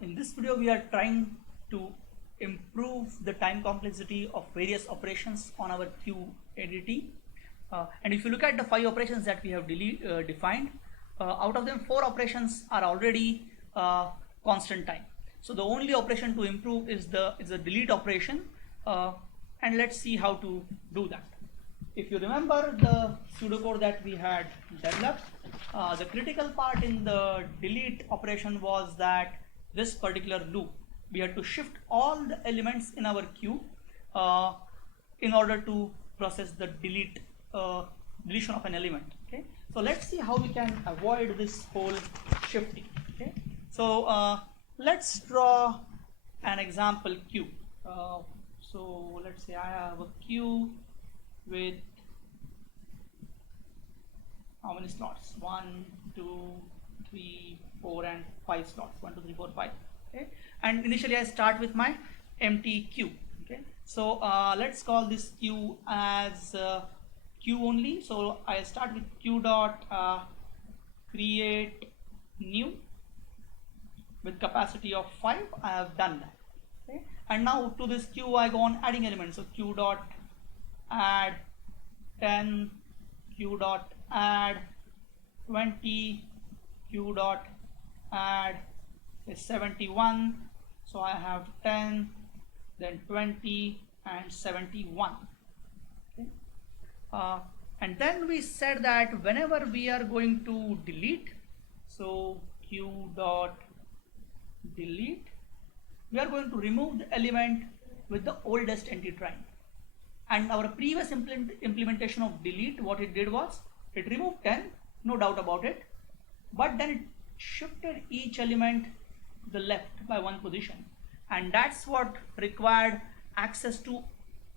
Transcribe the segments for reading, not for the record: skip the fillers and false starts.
In this video, we are trying to improve the time complexity of various operations on our QADT. And if you look at the 5 operations that we have defined, out of them 4 operations are already constant time. So the only operation to improve is the delete operation, and let's see how to do that. If you remember the pseudocode that we had developed, the critical part in the delete operation was that this particular loop, we had to shift all the elements in our queue in order to process the deletion of an element. Okay, so let's see how we can avoid this whole shifting. Okay, so let's draw an example queue. So let's say I have a queue with how many slots? 1, 2, 3, 4, and 5 slots. 1, 2, 3, 4, 5. Okay, and initially I start with my empty queue. Okay, so let's call this queue as queue only. So I start with queue dot create new with capacity of 5. I have done that. Okay, and now to this queue I go on adding elements. So queue dot add 10, queue dot add 20, queue dot add 71. So I have 10, then 20, and 71. Okay. And then we said that whenever we are going to delete, so queue dot delete, we are going to remove the element with the oldest entry time. And our previous implementation of delete, what it did was it removed 10, no doubt about it, but then it shifted each element to the left by 1 position, and that's what required access to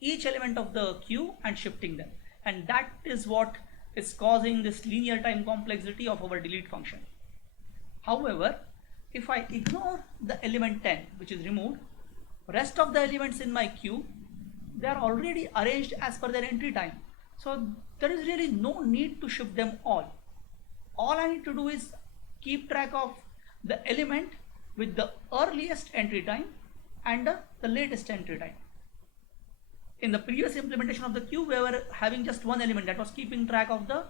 each element of the queue and shifting them, and that is what is causing this linear time complexity of our delete function. However, if I ignore the element 10 which is removed, rest of the elements in my queue, they are already arranged as per their entry time, so there is really no need to shift them all. All I need to do is keep track of the element with the earliest entry time and the latest entry time. In the previous implementation of the queue, we were having just one element that was keeping track of the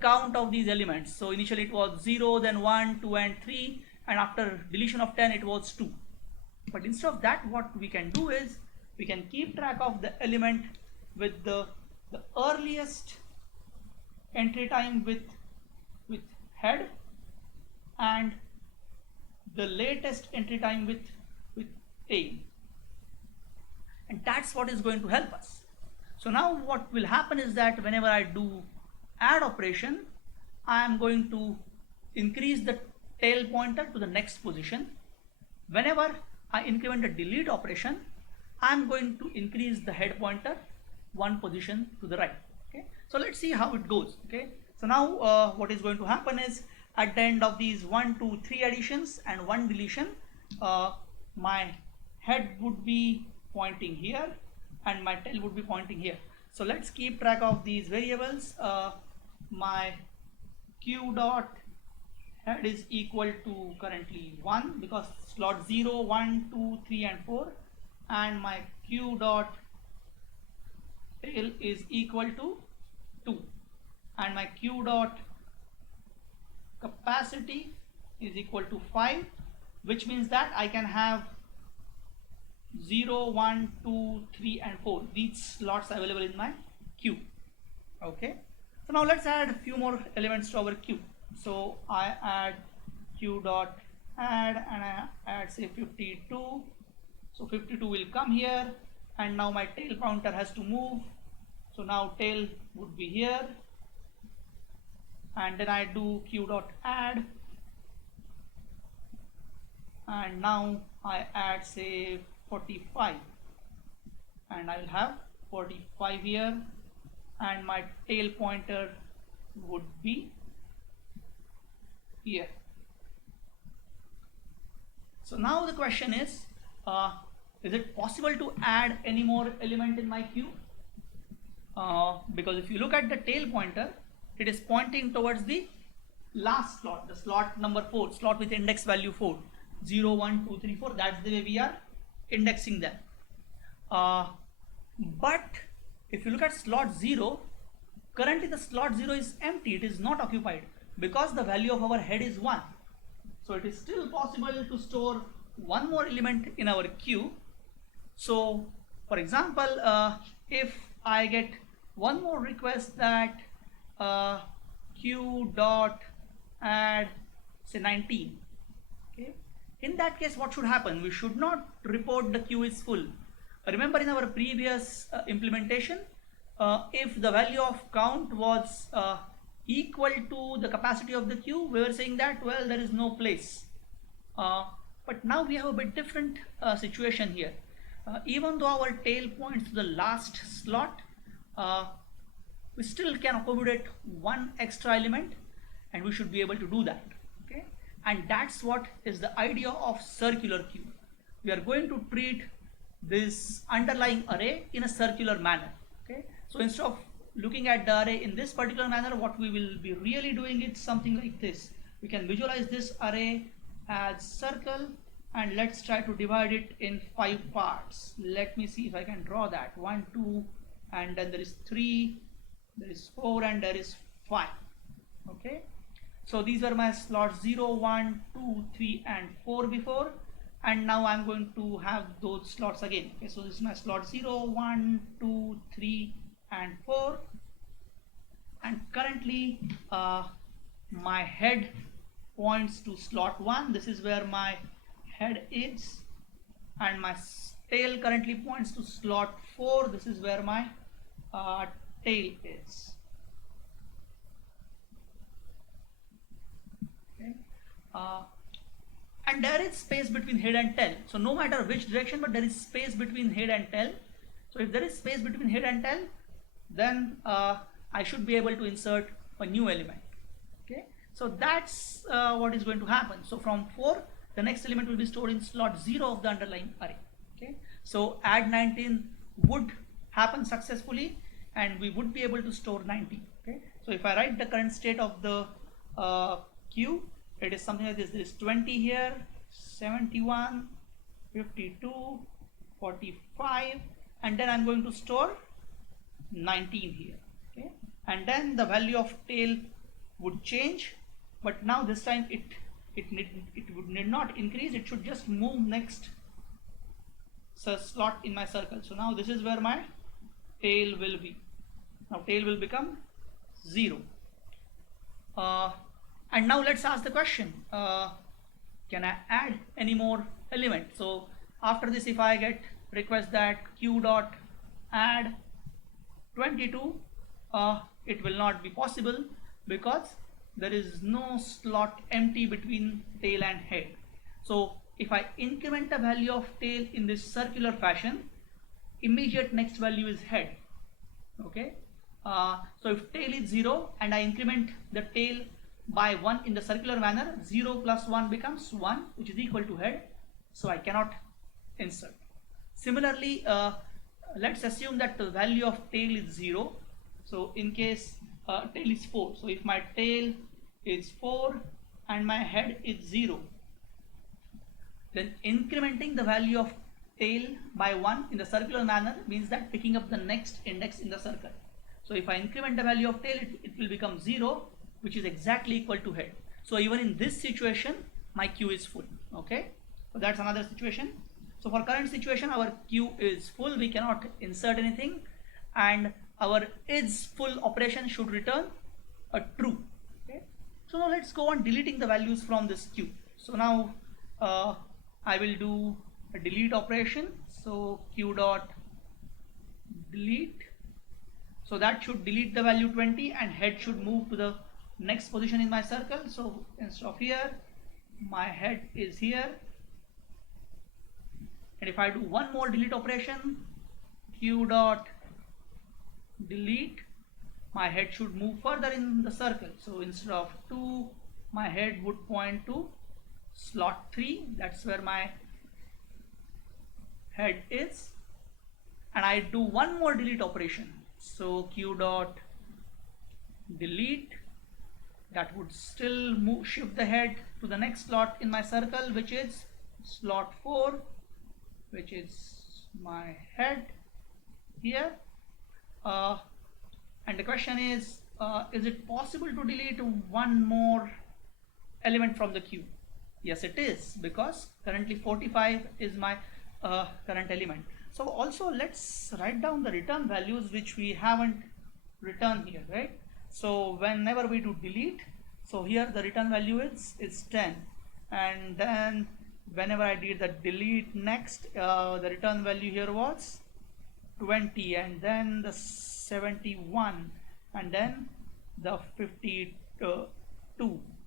count of these elements. So initially it was 0, then 1, 2, and 3, and after deletion of 10 it was 2. But instead of that, what we can do is we can keep track of the element with the earliest entry time with head and the latest entry time with tail, and that's what is going to help us. So now what will happen is that whenever I do add operation, I am going to increase the tail pointer to the next position. Whenever I increment the delete operation, I am going to increase the head pointer 1 position to the right. Okay, so let's see how it goes. Okay, so now what is going to happen is at the end of these 1, 2, 3 additions and 1 deletion, my head would be pointing here and my tail would be pointing here. So let's keep track of these variables. My queue dot head is equal to currently 1 because slot 0, 1, 2, 3, and 4, and my queue dot tail is equal to 2, and my queue dot capacity is equal to 5, which means that I can have 0, 1, 2, 3, and 4, these slots available in my queue. Okay, so now let's add a few more elements to our queue. So I add queue dot add and I add say 52. So 52 will come here, and now my tail pointer has to move. So now tail would be here, and then I do queue dot add, and now I add say 45, and I will have 45 here, and my tail pointer would be here. So now the question is it possible to add any more element in my queue? Because if you look at the tail pointer, it is pointing towards the last slot, the slot number 4, slot with index value 4. 0, 1, 2, 3, 4. That's the way we are indexing them. But if you look at slot 0, currently the slot 0 is empty, it is not occupied because the value of our head is 1. So it is still possible to store one more element in our queue. So for example, if I get one more request that queue dot add say 19, okay, in that case what should happen? We should not report the queue is full. Remember in our previous implementation, if the value of count was equal to the capacity of the queue, we were saying that, well, there is no place. But now we have a bit different situation here. Even though our tail points to the last slot, we still can accommodate one extra element, and we should be able to do that. Okay, and that's what is the idea of circular queue. We are going to treat this underlying array in a circular manner. Okay, so instead of looking at the array in this particular manner, what we will be really doing is something like this. We can visualize this array as circle, and let's try to divide it in 5 parts. Let me see if I can draw that. 1, 2, and then there is 3, there is 4, and there is 5. Okay, so these were my slots 0, 1, 2, 3, and 4 before, and now I'm going to have those slots again. Okay, so this is my slot 0, 1, 2, 3, and 4, and currently my head points to slot 1. This is where my head is, and my tail currently points to slot 4. This is where my tail is. Okay. And there is space between head and tail, so no matter which direction, but there is space between head and tail. So if there is space between head and tail, then I should be able to insert a new element. Okay, so that's what is going to happen. So from 4, the next element will be stored in slot 0 of the underlying array. Okay, so add 19 would happen successfully, and we would be able to store 19. Okay, so if I write the current state of the queue, it is something like this. There is 20 here, 71, 52, 45, and then I'm going to store 19 here. Okay, and then the value of tail would change, but now this time it would need not increase. It should just move next slot in my circle. So now this is where my tail will be. Now tail will become 0. And now let's ask the question, can I add any more element? So after this, if I get request that queue dot add 22, it will not be possible because there is no slot empty between tail and head. So if I increment the value of tail in this circular fashion, immediate next value is head. Okay, so if tail is 0 and I increment the tail by 1 in the circular manner, 0 plus 1 becomes 1, which is equal to head, so I cannot insert. Similarly, let's assume that the value of tail is 0. So in case tail is 4, so if my tail is 4 and my head is 0, then incrementing the value of tail by 1 in the circular manner means that picking up the next index in the circle. So if I increment the value of tail, it will become 0, which is exactly equal to head. So even in this situation, my queue is full. Okay, so that's another situation. So for current situation, our queue is full, we cannot insert anything, and our is full operation should return a true. Okay, so now let's go on deleting the values from this queue. So now I will do a delete operation. So queue dot delete, so that should delete the value 20, and head should move to the next position in my circle. So instead of here, my head is here, and if I do one more delete operation, queue dot delete, my head should move further in the circle. So instead of 2, my head would point to slot 3. That's where my head is, and I do one more delete operation. So queue dot delete, that would still shift the head to the next slot in my circle, which is slot 4, which is my head here. And the question is it possible to delete one more element from the queue? Yes, it is, because currently 45 is my current element. So also let's write down the return values which we haven't written here, right? So whenever we do delete, so here the return value is 10, and then whenever I did the delete next, the return value here was 20, and then the 71, and then the 52.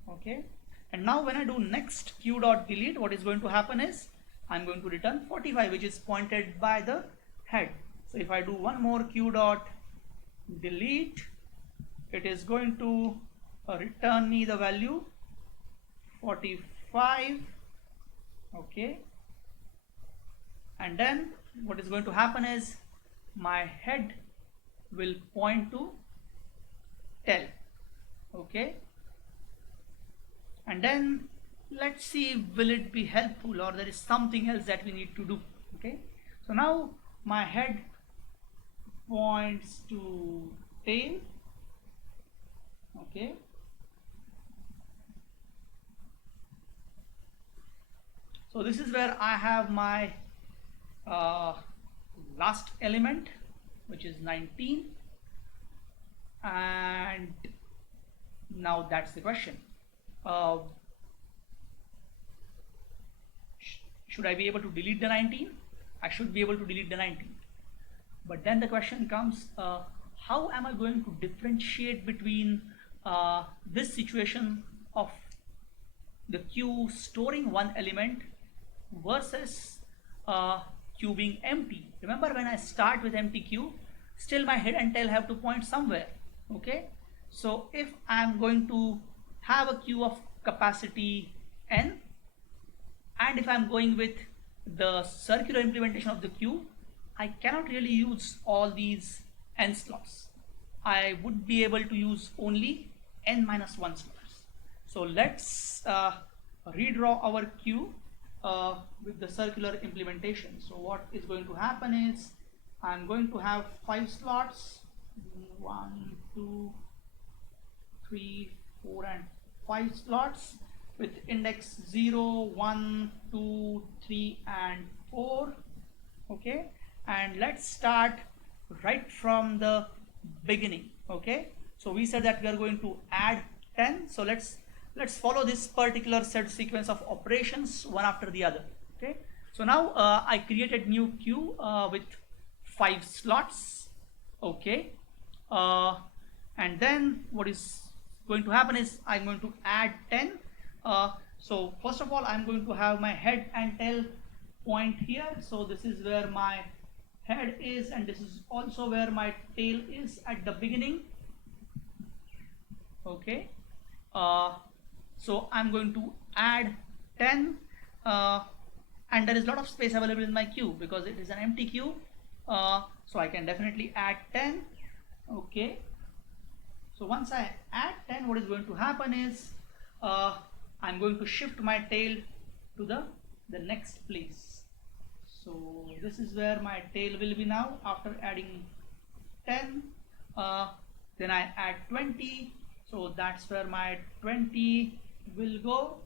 Okay, and now when I do next q dot delete, what is going to happen is I'm going to return 45, which is pointed by the head. So if I do one more q dot delete, it is going to return me the value 45. Okay, and then what is going to happen is my head will point to tell. Okay, and then let's see, will it be helpful or there is something else that we need to do. Okay, so now my head points to tail. Okay, so this is where I have my last element, which is 19, and now that's the question. Should I be able to delete the 19? I should be able to delete the 19. But then the question comes, how am I going to differentiate between this situation of the queue storing one element versus queue being empty? Remember, when I start with empty queue, still my head and tail have to point somewhere. Okay, so if I'm going to have a queue of capacity n, and if I'm going with the circular implementation of the queue, I cannot really use all these n slots. I would be able to use only n minus 1 slots. So let's redraw our queue with the circular implementation. So what is going to happen is I'm going to have 5 slots, 1, 2, 3, 4 and 5 slots with index 0, 1, 2, 3 and 4. Okay, and let's start right from the beginning. Okay, so we said that we are going to add 10, so let's follow this particular set sequence of operations one after the other. Okay, so now I created new queue with 5 slots. Okay, and then what is going to happen is I'm going to add 10. So first of all, I'm going to have my head and tail point here. So this is where my head is, and this is also where my tail is at the beginning. Okay, so I'm going to add 10, and there is a lot of space available in my queue because it is an empty queue, so I can definitely add 10. Okay, so once I add 10, what is going to happen is I'm going to shift my tail to the next place. So this is where my tail will be now after adding 10. Then I add 20, so that's where my 20 will go,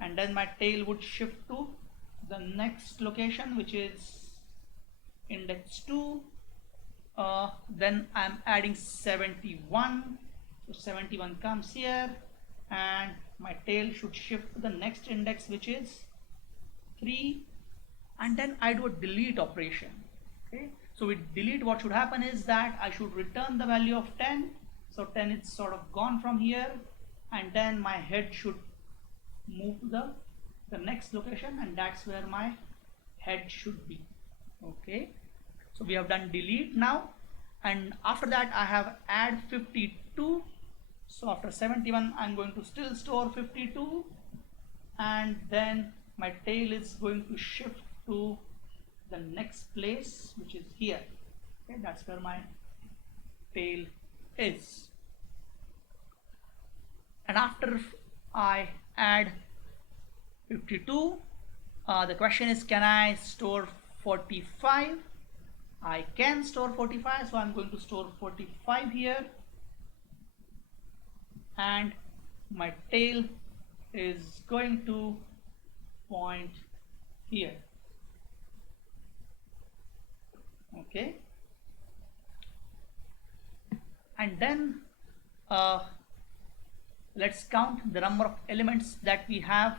and then my tail would shift to the next location, which is index 2. Then I'm adding 71, so 71 comes here, and my tail should shift to the next index, which is 3, and then I do a delete operation. Okay, so with delete, what should happen is that I should return the value of 10. So 10 is sort of gone from here, and then my head should move to the next location, and that's where my head should be. Okay, so we have done delete now, and after that I have add 52. So after 71, I'm going to still store 52, and then my tail is going to shift to the next place, which is here. Okay, that's where my tail is. And after I add 52, the question is, can I store 45? I can store 45, so I'm going to store 45 here, and my tail is going to point here. Okay, and then let's count the number of elements that we have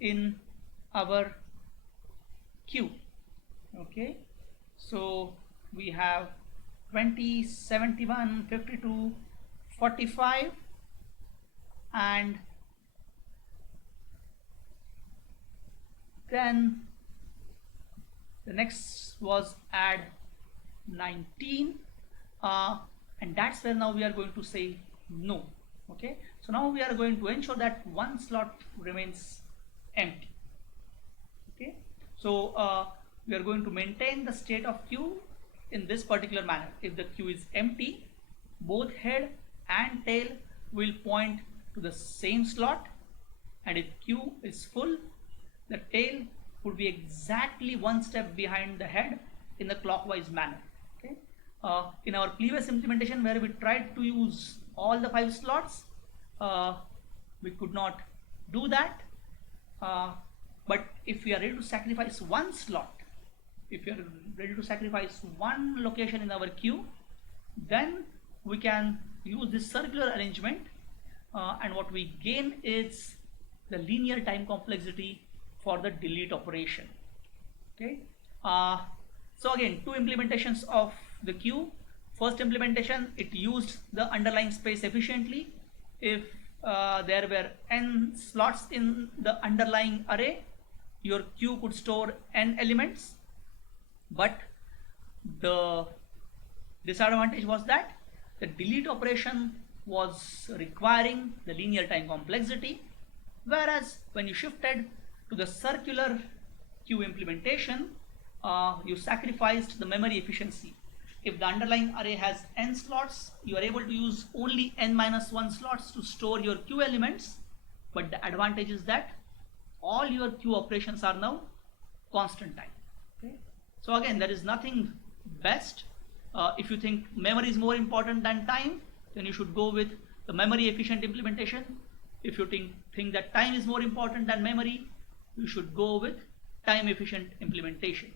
in our queue. Okay, so we have 20, 71, 52, 45, and then the next was add 19, and that's where now we are going to say no. Okay, so now we are going to ensure that one slot remains empty. Okay, so we are going to maintain the state of queue in this particular manner. If the queue is empty, both head and tail will point to the same slot, and if queue is full, the tail would be exactly one step behind the head in the clockwise manner. Okay, in our previous implementation where we tried to use all the 5 slots, we could not do that, but if we are ready to sacrifice one slot, if you are ready to sacrifice one location in our queue, then we can use this circular arrangement, and what we gain is the linear time complexity for the delete operation. Okay, so again, 2 implementations of the queue. First implementation, it used the underlying space efficiently. If there were n slots in the underlying array, your queue could store n elements, but the disadvantage was that the delete operation was requiring the linear time complexity, whereas when you shifted to the circular queue implementation, you sacrificed the memory efficiency. If the underlying array has n slots, you are able to use only n-1 slots to store your queue elements, but the advantage is that all your queue operations are now constant time. Okay? So again, there is nothing best. If you think memory is more important than time, then you should go with the memory efficient implementation. If you think that time is more important than memory, you should go with time efficient implementation.